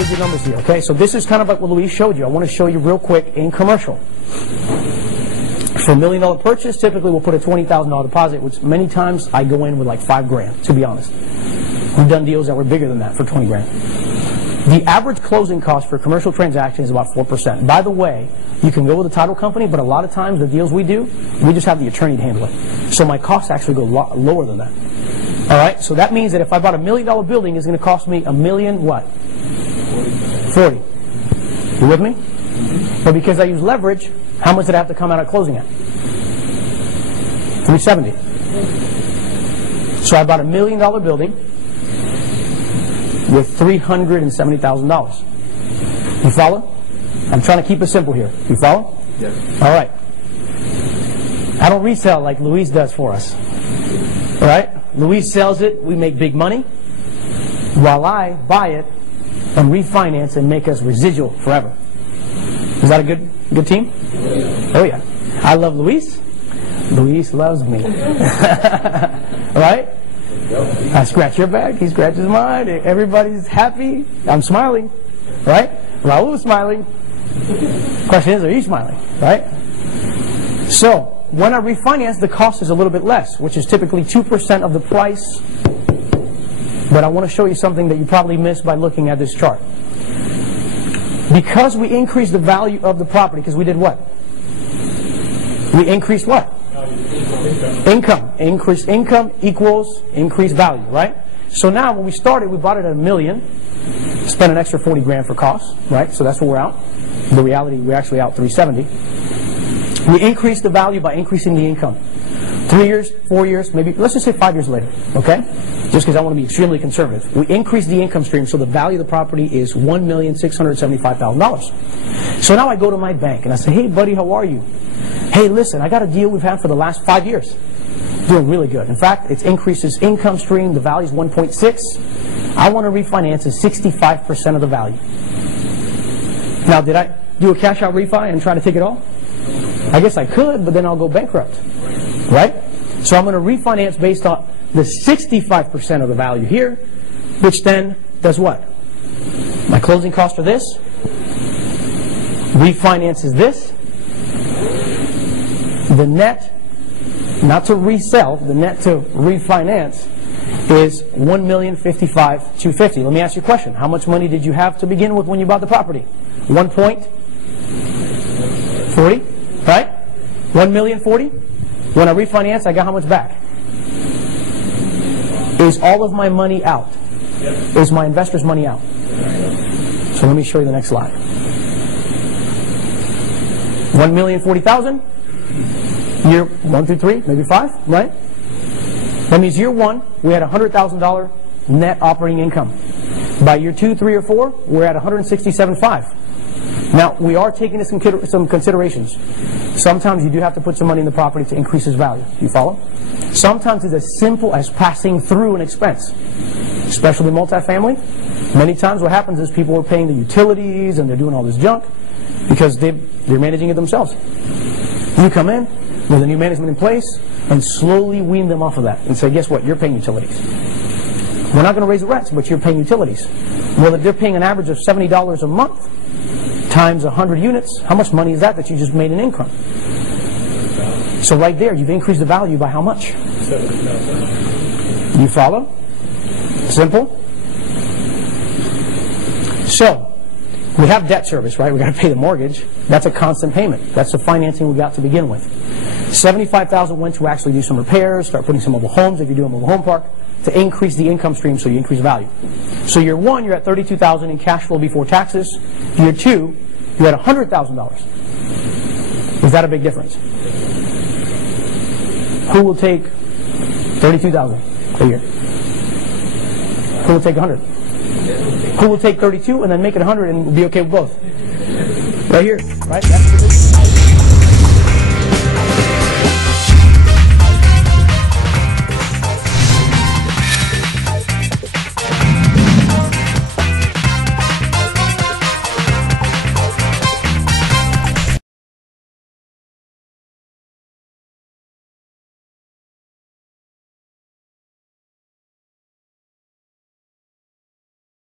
show you the numbers here, okay? So this is kind of like what Luis showed you. I want to show you real quick in commercial. For $1 million purchase, typically we'll put a $20,000 deposit, which many times I go in with like $5,000, to be honest. We've done deals that were bigger than that for $20,000. The average closing cost for a commercial transaction is about 4%. By the way, you can go with a title company, but a lot of times the deals we do, we just have the attorney to handle it. So my costs actually go lower than that. All right, so that means that if I bought $1 million building, it's going to cost me $1 million what? 40. You with me? But because I use leverage, how much did I have to come out at closing at? 370. So I bought $1 million building with $370,000. You follow? I'm trying to keep it simple here. You follow? Yes. All right. I don't resell like Luis does for us. All right? Luis sells it, we make big money, while I buy it and refinance and make us residual forever. Is that a good team? Oh yeah. I love Luis. Luis loves me. Right? I scratch your back, he scratches mine, everybody's happy, I'm smiling. Right? Raul's smiling. Question is, are you smiling? Right? So, when I refinance, the cost is a little bit less, which is typically 2% of the price. But I want to show you something that you probably missed by looking at this chart. Because we increased the value of the property, because we did what? We increased what? Income. Increased income equals increased value, right? So now when we started, we bought it at $1 million, spent an extra $40,000 for costs, right? So that's what we're out. The reality, we're actually out $370,000. We increase the value by increasing the income. 3 years, 4 years, maybe, let's just say 5 years later, okay? Just because I want to be extremely conservative. We increase the income stream, so the value of the property is $1,675,000. So now I go to my bank and I say, hey buddy, how are you? Hey listen, I got a deal we've had for the last 5 years. Doing really good. In fact, it increases income stream, the value is 1.6. I want to refinance at 65% of the value. Now, did I do a cash out refi and try to take it all? I guess I could, but then I'll go bankrupt, right? So I'm going to refinance based on the 65% of the value here, which then does what? My closing cost for this refinances this. The net, not to resell, the net to refinance is $1,055,250. Let me ask you a question. How much money did you have to begin with when you bought the property? 1.40, right? 1,040,000. When I refinance, I got how much back? Is all of my money out? Is my investor's money out? So let me show you the next slide. 1,040,000. Year 1 through 3, maybe 5, right? That means year 1, we had $100,000 net operating income. By year 2, 3, or 4, we're at $167,500. Now, we are taking some considerations. Sometimes you do have to put some money in the property to increase its value. You follow? Sometimes it's as simple as passing through an expense. Especially multifamily. Many times what happens is people are paying the utilities and they're doing all this junk because they're managing it themselves. You come in with a new management in place and slowly wean them off of that and say, guess what? You're paying utilities. We're not going to raise the rents, but you're paying utilities. Well, if they're paying an average of $70 a month times 100 units, how much money is that you just made in income? So right there, you've increased the value by how much? You follow? Simple? So, we have debt service, right? We've got to pay the mortgage. That's a constant payment. That's the financing we got to begin with. $75,000 went to actually do some repairs, start putting some mobile homes if you do a mobile home park, to increase the income stream so you increase value. So year 1, you're at $32,000 in cash flow before taxes. Year 2, you're at $100,000. Is that a big difference? Who will take $32,000 a year? Who will take 100? Who will take 32 and then make it 100 and be okay with both? Right here, right? That's the